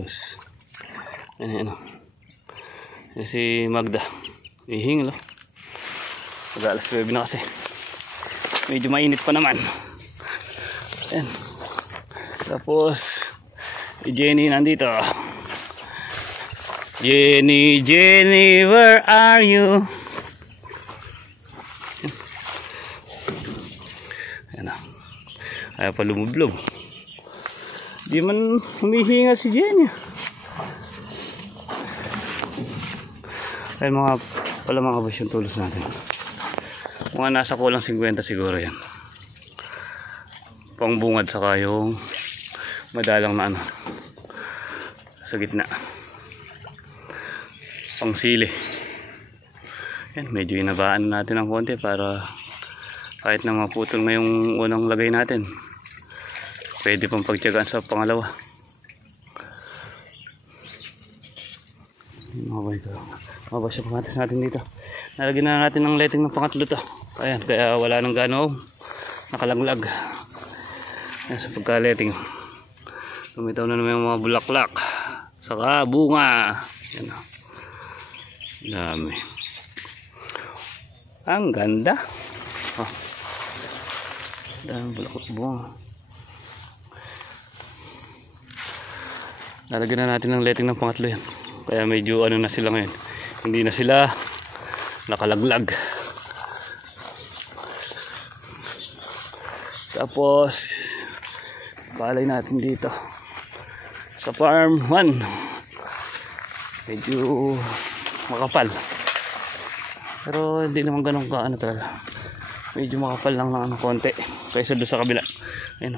boss. Ayan, si Magda ihing, mag-alas 9 na kasi, medyo mainit pa naman. Ayan. Tapos Jenny nandito. Jenny, Jenny, where are you? Ayan, ayaw pa lumublob. Di man humihingal si Jenny. Ay mga boss yung tulos natin. Mga nasa kulang 50 siguro yan. Pangbungad saka yung madalang na sa gitna. Pang sili. Yan, medyo inabaan natin ng konti para kahit na maputol na yung unang lagay natin, pwede pang pagtiyagaan sa pangalawa. Mabas yung kamatis natin dito. Nalagyan na natin ng letting ng pangatlo to. Ayan, kaya wala nang gano'ng nakalaglag. Ayan, sa pagka-letting tumitaw na naman yung mga bulaklak saka bunga. Ayan, dami. Ang ganda. Dami bulaklak bunga. Lalagyan na natin ng letting ng pangatlo yan. Kaya medyo na sila ngayon. Hindi na sila nakalaglag. Tapos palay natin dito sa farm 1. Medyo makapal. Pero hindi naman ganun ka talaga. Medyo makapal lang ng konti kaysa doon sa kabila. Ayun,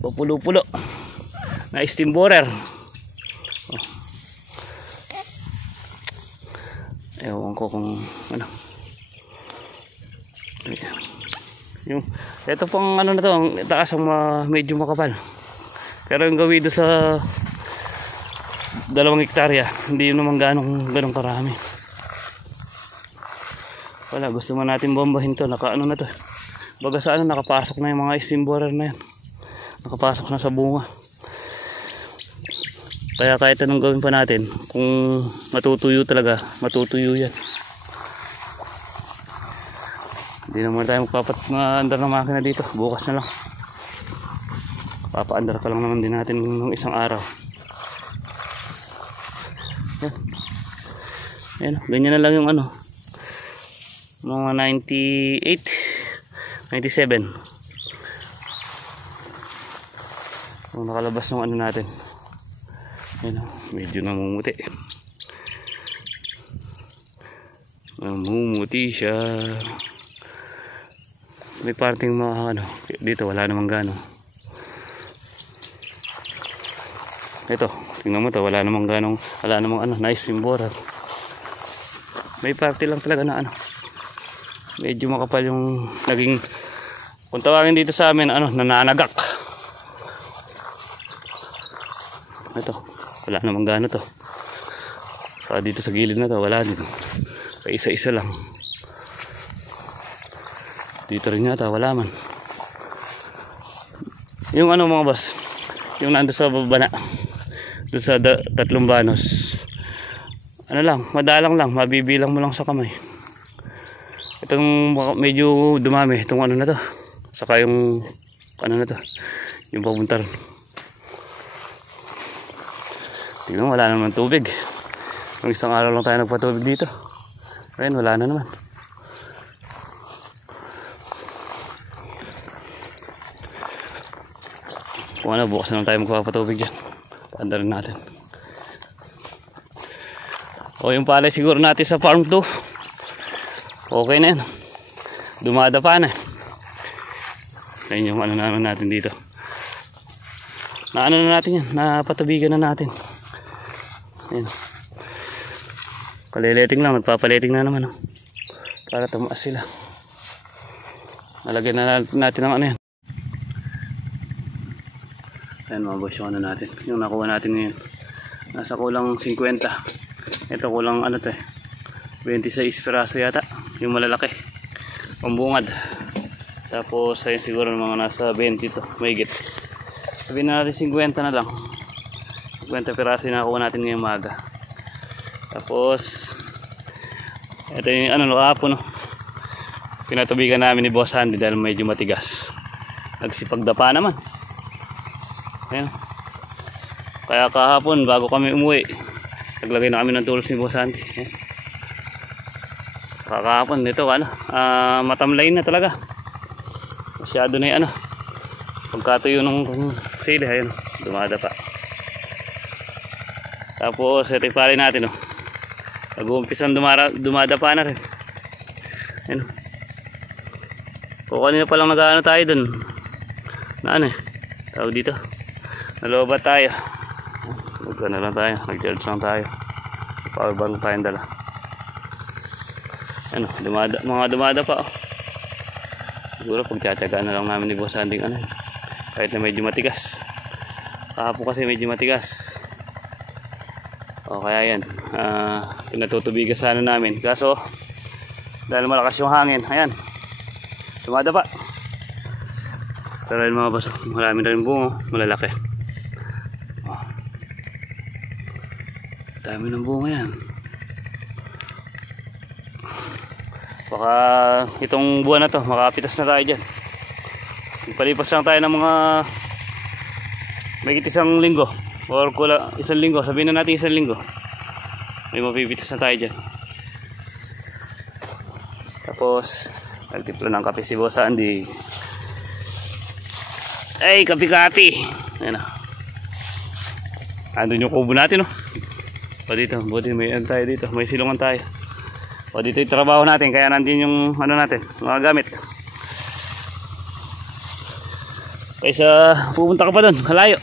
pupulo-pulo na steam borer. Ewan ko kung yung ito pong na to, ang taas ang medyo makapal. Pero yung gawido sa 2 hektarya, hindi yun naman ganong karami. Wala, gusto man natin bombahin to, na to. Baga sa nakapasok na yung mga steam borer na yan. Nakapasok na sa bunga. Kaya kahit anong gawin pa natin, kung matutuyo talaga, matutuyo yan. Hindi naman tayo magpapaandar ng makina dito. Bukas na lang. Papaandar ka lang naman din natin ng isang araw. Yan. Yan. Ganyan na lang yung mga 98, 97. Kung nakalabas ng natin. Yan, medyo namumuti. Namumuti siya. May parting mga dito wala namang gano. Ito, tingnan mo to, wala namang nice steam borer. May party lang talaga na medyo makapal yung naging, kung tawagin dito sa amin nananagak. Ito, wala namang gano to. Saka dito sa gilid na to, wala din. Sa isa-isa lang. Dito rin yata, wala man. Yung mga boss, yung nando sa baba na, doon sa 3 banos, lang, madalang lang, mabibilang mo lang sa kamay. Itong medyo dumami, itong na to. Saka yung na to, yung papunta rin. Tingnan mo, wala naman tubig. Ang isang araw lang tayo nagpatubig dito. Ayun, wala na naman. Kung bukas na lang tayo magpapatubig dyan. Paandarin natin. O yung palay siguro natin sa farm 2. Okay na yan. Dumada pa na. Ayun yung naman natin dito. Na na natin yan. Napatubigan na natin. Ayun. Palileting lang. Magpapaliting na naman. Para tumaas sila. Nalagyan na natin ng yan. Ayan mga boss yung natin. Yung nakuha natin ngayon. Nasa kulang 50. Ito kulang 26 piraso yata. Yung malalaki. Pambungad. Tapos ayun siguro mga nasa 20 to. Mahigit. Sabihin na natin 50 na lang. 50 piraso yung nakuha natin ngayong maga. Tapos ito yung ano, kahapon, no? Pinatubigan namin ni Boss Andy dahil medyo matigas. Nagsipagdapa naman. Ayan. Kaya kahapon bago kami umuwi, naglagay na kami ng tools ni Boss Andy. Ayan. Kahapon dito ano, matamlay na talaga. Masyado na yung ano, pagkatuyo ng sili, ayun, dumadapa. Tapos ito yung pali natin, oh. Nag-uumpisang dumadapa na rin. Ayun. Kung kanina pa lang nag-ano tayo dun na ano eh, tawag dito, nalobat tayo. Nag-ano lang tayo, nag-charge lang tayo, power bank tayong dala. Ano, mga dumadapa, oh. Siguro pagtsatsagaan na lang namin ni Boss Andy ano, kahit na medyo matigas. Kahapon kasi medyo matigas. O kaya yan, pinatutubigan sana namin. Kaso dahil malakas yung hangin, ayan, dumadapa. Pero yun mga boss, marami na rin bungo, malalaki. O, dami ng bungo yan. Baka itong buwan na to makapitas na tayo dyan. Palipas lang tayo ng mga may isang linggo or kula isang linggo, sabihin na natin isang linggo, may mapipitas na tayo dyan. Tapos nagtimpla ng kape si Boss Andy. Ay, kape-kape. Ayan na, andun yung kubo natin, no? O dito, buti may ano tayo dito, may silungan tayo. O dito yung trabaho natin, kaya nandun yung ano natin, mga gamit. Kaysa pupunta ka pa doon, kalayo.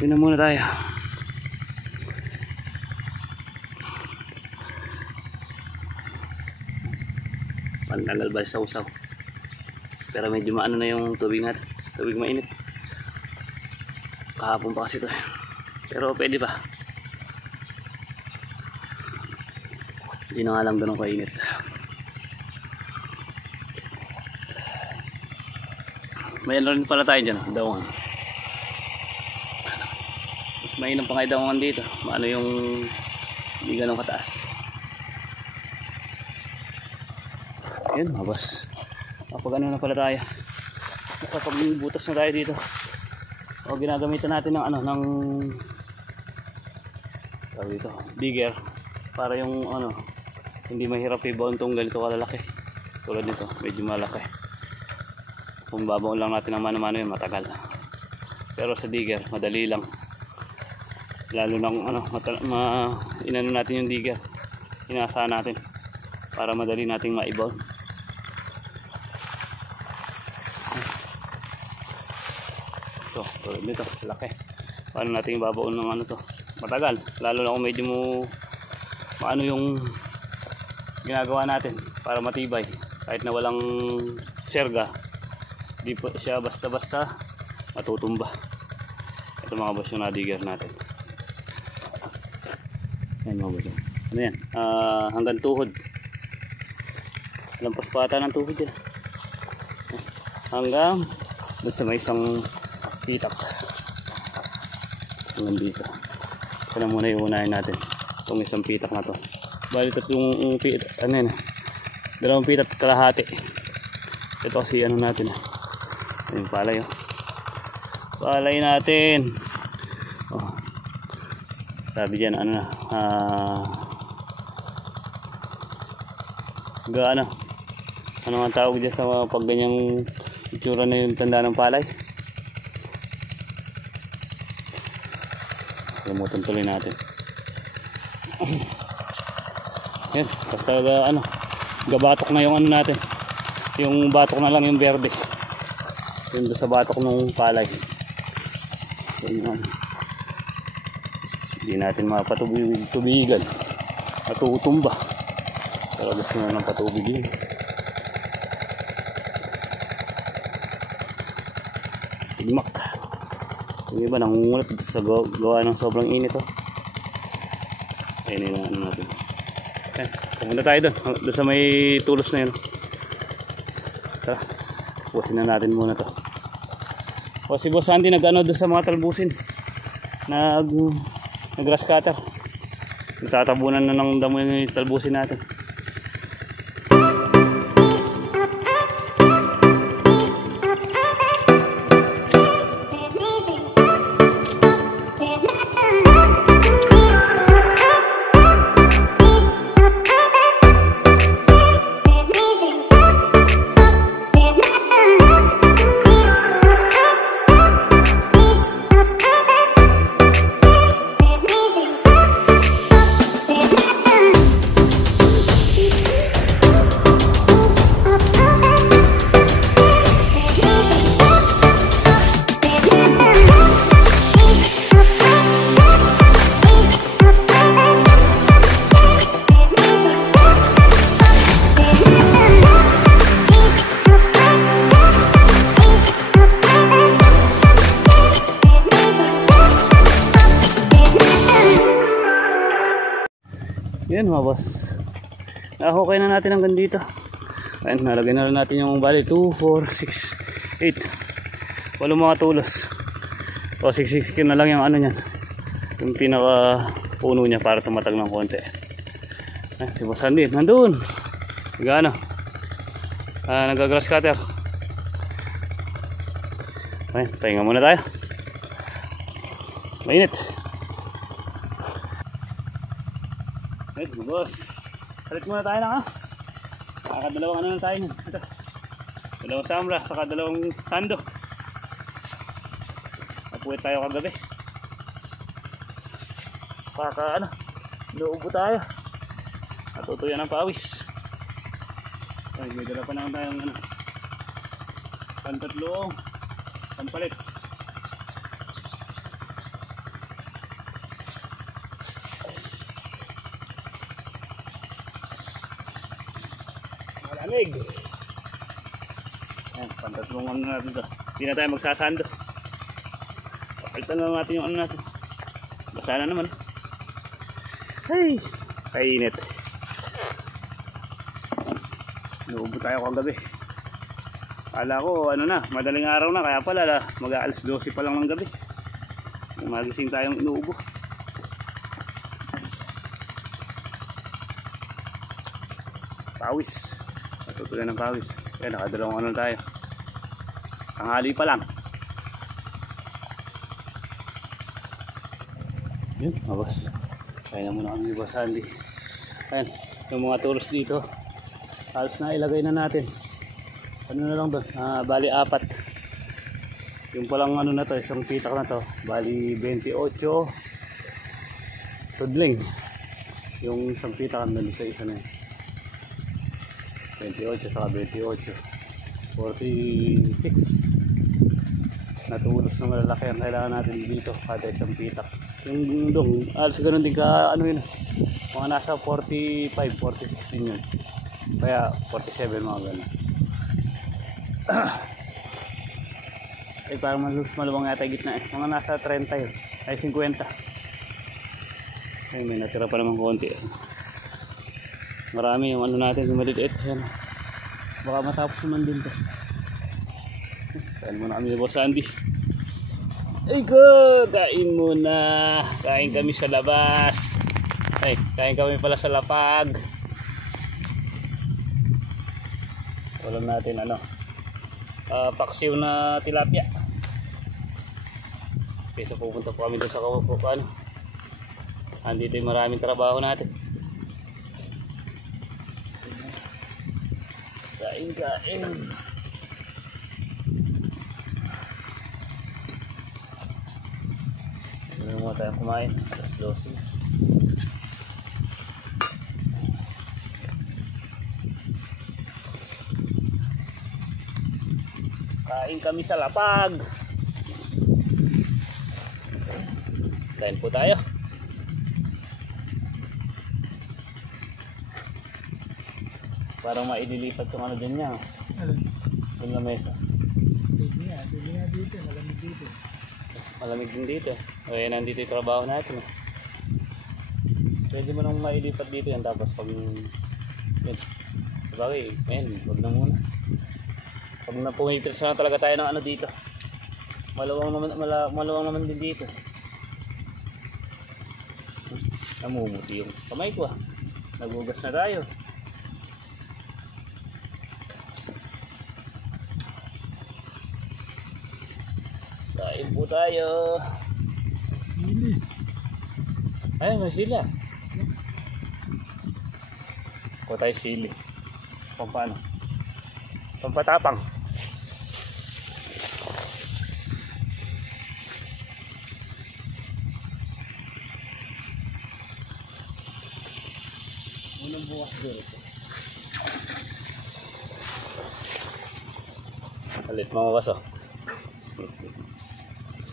Uwi na muna tayo. Pantanggal ba sa usaw. Pero medyo maano na yung tubig natin, tubig mainit. Kahapon pa kasi ito, pero pwede pa. Hindi na nga lang ganun kainit. May ano rin pala tayo dyan, daungan. Mas mainam pa nga yung daungan dito. Maano yung hindi ganun kataas. Ayun, mabas. Kapag ano na pala tayo, kapag butas na tayo dito, o ginagamitan natin ng ano, ng tawag dito, digger, para yung ano, hindi mahirap i-baon tong ganito kalalaki. Tulad nito, medyo malaki. Kung babaon lang natin ng mano-mano yun, matagal. Pero sa digger, madali lang. Lalo nang ano, inano natin yung digger, inaasahan natin para madali nating maibaon. So, tulad nito, laki. Paano natin babaon ng ano to? Matagal. Lalo na kung medyo maano yung ginagawa natin para matibay. Kahit na walang serga, di po siya basta-basta matutumba. Ito mga boss yung nadigger natin. Ayan mga boss. Ano yan? Hanggang tuhod. Lampas pa ata ng tuhod yan. Hanggang doon sa may isang pitak. Hanggang dito. Ito na muna yung unahin natin. Itong isang pitak na to. Bali tatlong ano yan, dalawang pitak kalahati. Ito kasi ano natin, yung palay, oh. Palay natin, oh. Sabi dyan ano na, ano ang tawag dyan sa pag ganyang itsura na yung tanda ng palay. Lumutan tuloy natin. Yan, basta ano, gabatok na yung ano natin, yung batok na lang yung berde, yung sa batok ng palay. So, hindi natin mapatubigan, matutumba. Pero gusto na ng patubig yun. Tigmak. Yung iba nangungulat sa gawa ng sobrang init, oh. Ayun yung ano natin. Ayan, pumunta tayo doon sa may tulos na yun. Tara, pusin na natin muna to. O si Boss Andy nag-ano doon sa mga talbusin. Nag-grass cutter. Tatabunan na ng damo yung talbusin natin. Yan mga boss, nahukay na natin hanggang dito. Ayan, nalagay na lang natin yung bali 2, 4, 6, 8 walong mga tulos. O 6 na lang yung ano nyan, yung pinaka puno nya para tumatag ng konti. Ayan, si Boss Andy nandun, nag-ano, nag-grass cutter. Ayan, pahinga muna tayo, mainit. Ito boss, salit muna tayo na ha. Kakadalawang ano na tayo nyo. Ito, dalawang samra, saka dalawang sando. Napuwit tayo kagabi. Kaka ano, luubo tayo. Natutuyan ng pawis. Ay, may dala pa naman tayong ano, pantatlong pampalit. Malamig. Ayan, pantatlong ano natin ito. Hindi na tayo magsasando. Palitan na natin yung ano natin. Basa na naman. Ay, kainit. Nuubo tayo kagabi. Kala ko ano na, madaling araw na. Kaya pala mag-aalas 12 pa lang ng gabi. Magising tayong inuubo. Pawis. Natutulan ng pawis. Kaya nakadalawang ano tayo. Tanghali pa lang. Yun, boss. Kaya na muna kami ni Boss Andy. Ayan, yung mga tulos dito. Halos na ilagay na natin. Ano na lang doon? Bali 4. Yung palang ano na to, isang pitak na to. Bali 28 tudling. Yung isang pitak na doon sa isa na yun. 28 saka 28 46 natulos na malalaki ang kailangan natin dito kada isang pitak. Yung dong alas ganun din ka ano yun, mga nasa 45, 46 din yun, kaya 47 mga ganun. Eh parang maluwang yata gitna eh, mga nasa 30 yun, ay 50. Ay may natira pa naman konti. Marami yung ano natin, yung maliliit. Yan. Baka matapos naman din to. Kain muna kami ni Boss Andy. Ay ko, kain muna. Kain kami sa labas. Ay, kain kami pala sa lapag. Walang natin ano, paksiw na tilapia. Kaysa pupunta po kami doon sa kawapukan. Andito yung maraming trabaho natin. Kain. Ano mo tayong kumain? Alas 12. Kain kami sa lapag. Kain po tayo. Parang maililipat yung ano din niya. Yung lamesa. Hindi nga dito, malamig dito. Malamig din dito. O yan, nandito yung trabaho natin. Pwede mo nang mailipat dito yan, tapos pag yun, sabagay, ayan, wag na muna. Pag na pumipirsa na talaga tayo ng ano dito, maluwang naman din dito. Namumuti yung kamay ko. Nagugas na tayo. Kain po tayo. Sili. Ay, may sila. Kuha tayo sili. Pampano? Pampatapang. Unang bukas dito. Alit mga baso.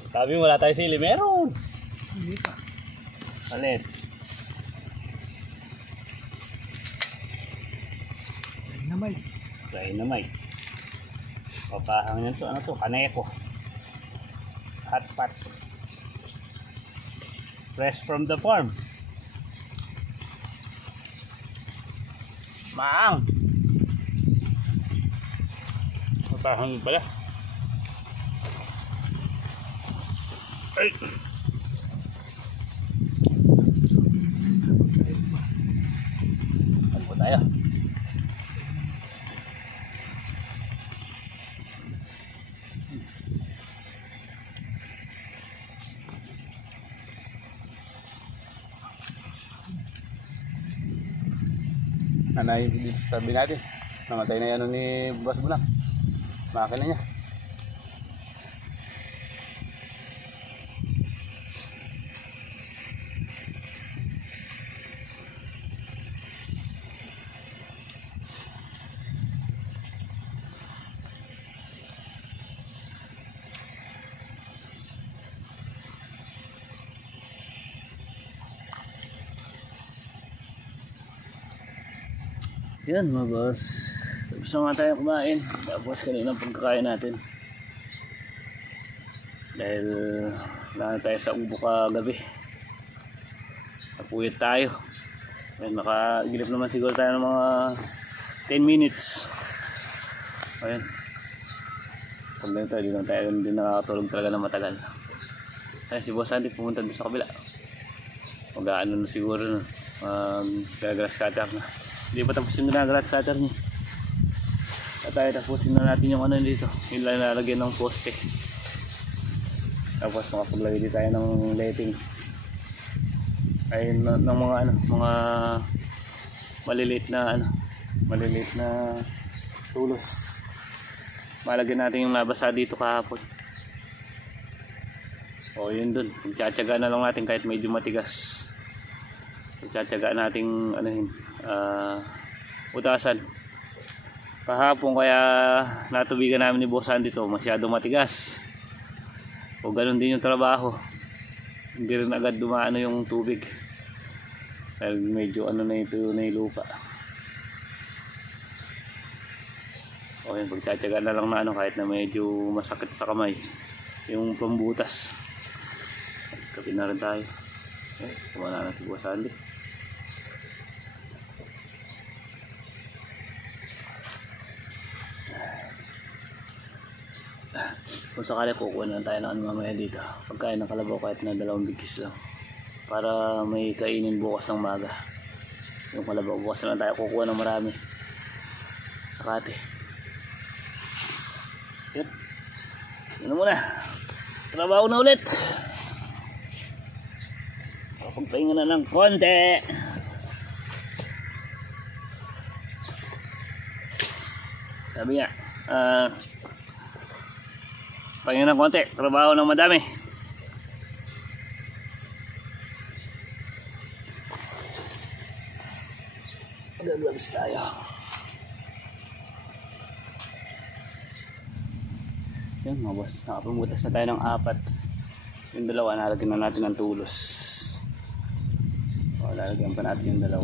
Sabi mo wala tayo sili. Meron. Hindi pa. Alit. Dynamite. Dynamite. Papahang yan to. Ano to? Kaneko. Hot pot. Fresh from the farm. Maang. Papahang pala. Ay. Ano po tayo? Nanay dito sa tabi natin. Namatay na yan ni Boss Bulang. Makina niya. Yan mga boss, tapos na nga tayo kumain. Tapos kanina pagkakain natin dahil wala na tayo sa ubo kagabi, napuyat tayo. Ayan, nakagilip naman siguro tayo ng mga 10 minutes. Ayan, pag ganito tayo, hindi nakakatulog talaga na matagal. Ayan, si Boss Andy pumunta doon sa kabila, mag-aano na siguro na mag-grass cutter na. Hindi pa tapos yung ginagalas cutter niya. At tayo tapusin na natin yung ano dito, yung lalagyan ng poste. Tapos makapaglagay din tayo ng lighting. Ay ng mga ano, mga maliliit na tulos. Malagyan natin yung nabasa dito kahapon. O yun dun, magtsatsaga na lang natin kahit medyo matigas. Magtsatsaga nating utasan. Kahapon kaya natubigan namin ni Boss Andy to, masyado matigas. O ganun din yung trabaho. Hindi rin agad dumaano yung tubig. Dahil medyo ano na ito na yung lupa. O yun, pagtsatsaga na lang na ano kahit na medyo masakit sa kamay. Yung pambutas. Kapit na rin tayo. Kumana na si Boss Andy. Kung sakali kukuha na tayo ng ano mamaya dito, pagkain ng kalabaw kahit na 2 bigkis lang para may kainin bukas ng maga. Yung kalabaw bukas na lang tayo kukuha ng marami sakati. Yun, yun muna, trabaho na ulit, pagpahinga na ng konti. Sabi nga pahinga ng konti, trabaho ng madami. Gaglabis tayo. Yan mga boss, nakapamutas na tayo ng 4. Yung 2 nalagyan na natin ng tulos. O lalagyan pa natin yung 2.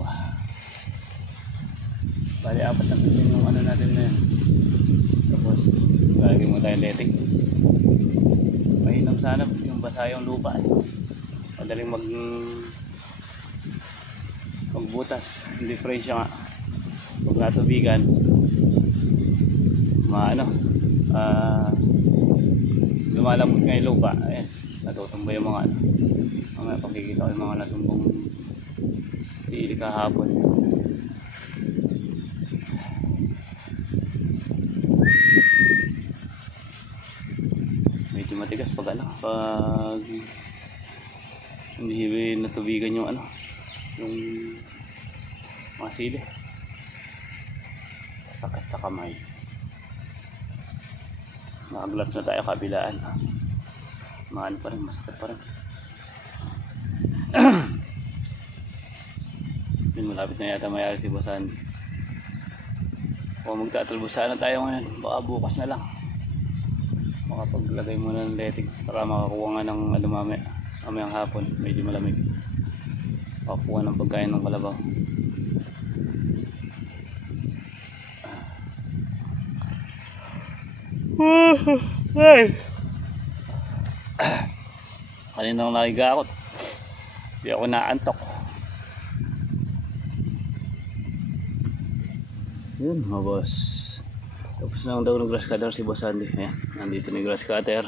Bali 4 na pitin yung ano natin na yan. Tapos lalagyan mo tayong letting. Mainam sana yung basa yung lupa madaling magbutas. Yung diferensya nga pag natubigan lumalamot nga yung lupa. Ayan, natutumba yung mga ano. Mamaya pakikita ko yung mga natumbong sili kahapon. Medyo matigas pag ano, pag hindi natubigan yung ano, yung mga sili. Sakit sa kamay. Nakagloves na tayo kabilaan. Maano pa rin, masakit pa rin. Yun, malapit na yata mayari si Bosan. O magtatalbusan na tayo ngayon, baka bukas na lang. Makapaglagay muna ng letting para makakuha nga ng alumame mamayang hapon, medyo malamig. Makakuha ng pagkain ng kalabaw. Ay. Kanina nang nakigakot, di ako naantok. Yun mga boss, tapos na daw ng grass cutter si Boss Andy. Ayan, nandito na yung grass cutter.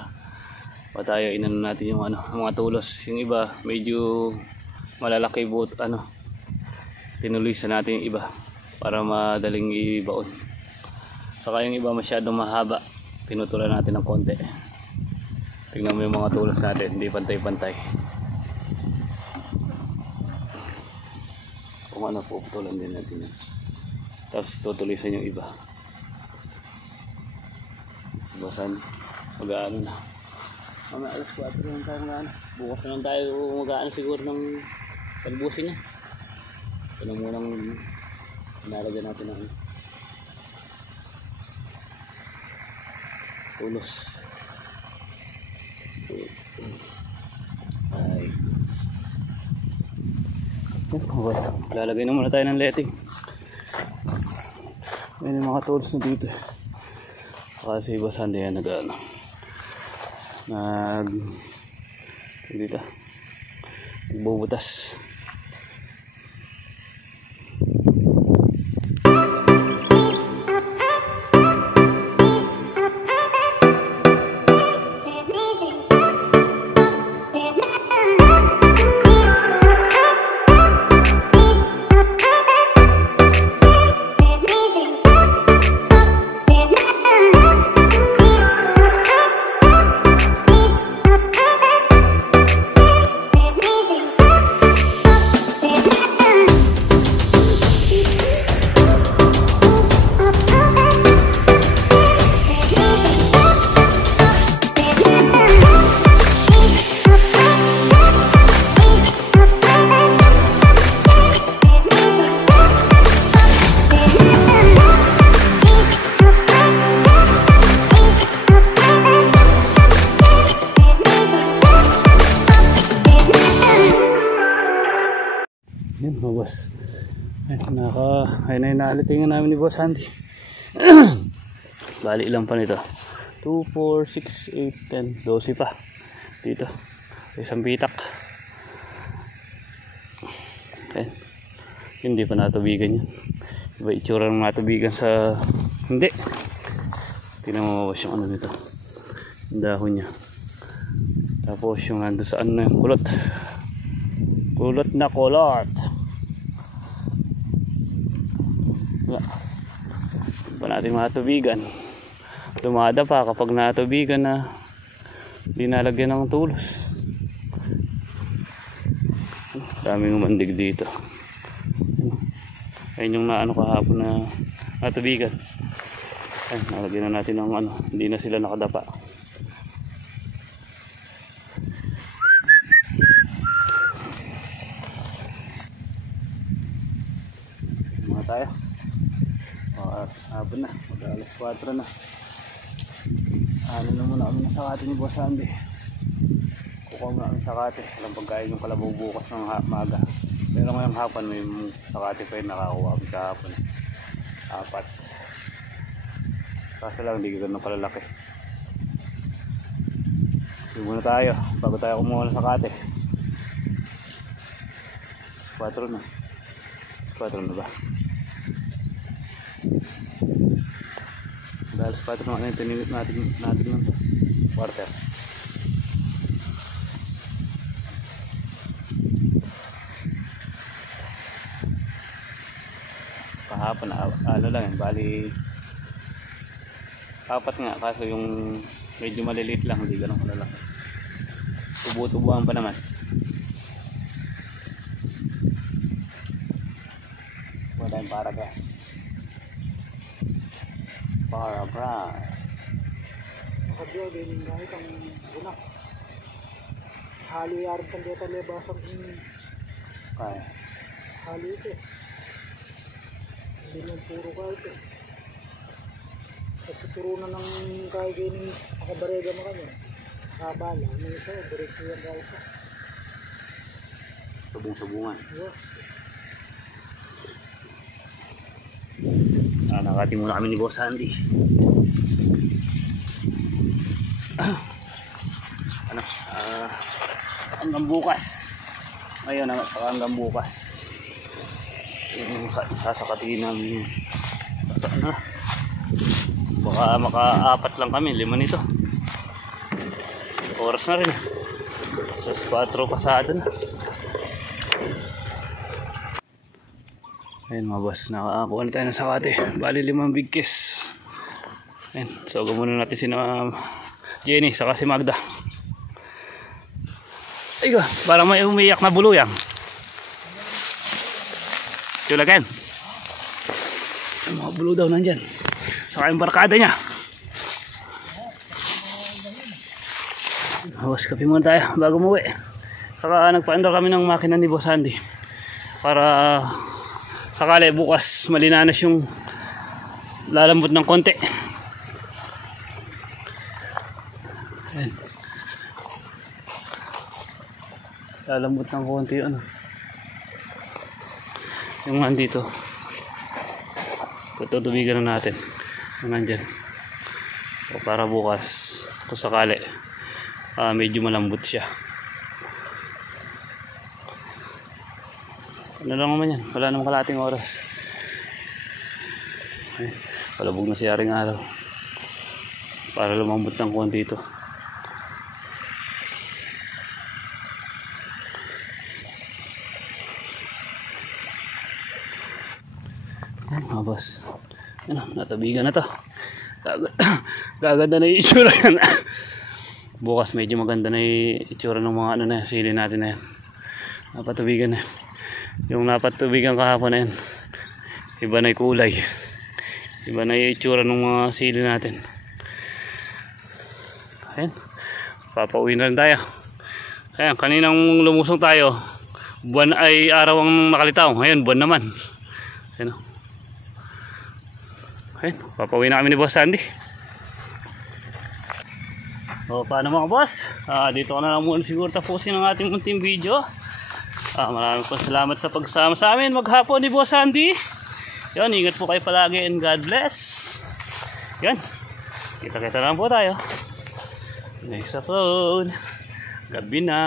Pa tayo, inano natin yung ano, mga tulos. Yung iba medyo malalaki buot, ano, tinulisan natin yung iba para madaling ibaon. Saka yung iba masyadong mahaba, tinutulan natin ng konti. Tingnan mo yung mga tulos natin, hindi pantay-pantay. Kung ano, puputulan din natin yan. Tapos tutulisan yung iba. Sibasan, mag-aano na. Mamaya alas 4 lang tayo mag-aano. Bukas na lang tayo mag-aano siguro ng talbusin niya. Ito na munang nalagyan natin ng tulos. Ay. Okay. Lalagay na muna tayo ng letting. Ayan yung mga tools na dito. Kasi Boss Andy yan dito nagbubutas. Yan mga boss. Ayun na yung naalitingan namin ni Boss Andy. Bali ilang pa nito? 2, 4, 6, 8, 10, 12 pa. Dito. Isang pitak. Ayan. Hindi pa natubigan yun. Iba itsura ng natubigan sa... Hindi. Tingnan mo boss yung ano nito. Yung dahon niya. Tapos yung ando saan na yung kulot. Kulot na kulot. Pa natin matubigan. Lumada pa kapag natubigan na hindi nalagyan ng tulos. Daming umandig dito. Ayun yung naano kahapon na natubigan. Ayun, nalagyan na natin ng ano, hindi na sila nakadapa. Mga tayo. Hapon na, mag-alas 4 na. Ano na muna kami na sakate ni Boss Andy. Kukuha muna kami sakate. Walang pagkain yung kalabaw bukas ng maga. Pero ngayong hapon may sakate pa yung nakakuha kami kahapon. 4. Kaso lang hindi ganun kalalaki. Sige muna tayo bago tayo kumuha ng sakate. 4 na. 4 na ba? Dahil 4 na natin natin ng quarter. kahapon ano lang yan, bali apat nga, kaso yung medyo maliliit lang, hindi ganun lang. Tubo-tubuan pa naman. Wala yung paragas. Paragas. Nakadyo, din kahit ang bunak. Halo yarin kang dito lebasang Kaya. halo ito. Hindi lang puro kahit ito. Kasi turunan ng kahit ganyan makabarega mo kanya. Kabala, may isa, diretso yan kahit ito. Subong-subungan. Yeah. Nakati muna kami ni Boss Andy. Hanggang bukas. Ngayon hanggang bukas. Yung sasakatin namin. Baka maka-apat lang kami, 5 nito. Oras na rin. Just 4 pasado na. Ayun mga boss, nakakuha na tayo ng sakate. Bali 5 bigkes. Ayun, so muna natin si Jenny saka si Magda. Ayun, parang may umiyak na buluyang. Tulagan. Mga bulu daw nandyan. Saka yung barkada niya. Boss, kape muna tayo bago umuwi. Saka nagpa-endor kami ng makina ni Boss Andy. Para sakali bukas malinanas yung lalambot ng konti. Ayan. Lalambot ng konti ano. Yung nandito. Tutubigan na natin. Yung nandyan. O para bukas kung sakali medyo malambot siya. Ano lang naman yan, wala namang kalating oras. Ay, palabog na si Aring Araw para lumambot ng konti ito. Ayan mga boss, ano, natabigan na to. Gaganda na yung itsura yan. Bukas medyo maganda na yung itsura ng mga ano na sili natin na yan. Napatubigan na. Yung napatubigan kahapon na yan, iba na yung kulay, iba na yung itsura ng mga sili natin. Ayan, papauwi na rin tayo. Ayan, kaninang lumusong tayo, buwan ay araw ang nakalitaw, ngayon buwan naman. Ayan, ayan, papauwi na kami ni Boss Andy. O paano mga boss, dito ko na lang muna siguro tapusin ang ating munting video. Maraming po salamat sa pagsama sa amin maghapon ni Boss Andy. Yun, ingat po kayo palagi and God bless. Yun, kita-kita lang po tayo next upload. Gabi na.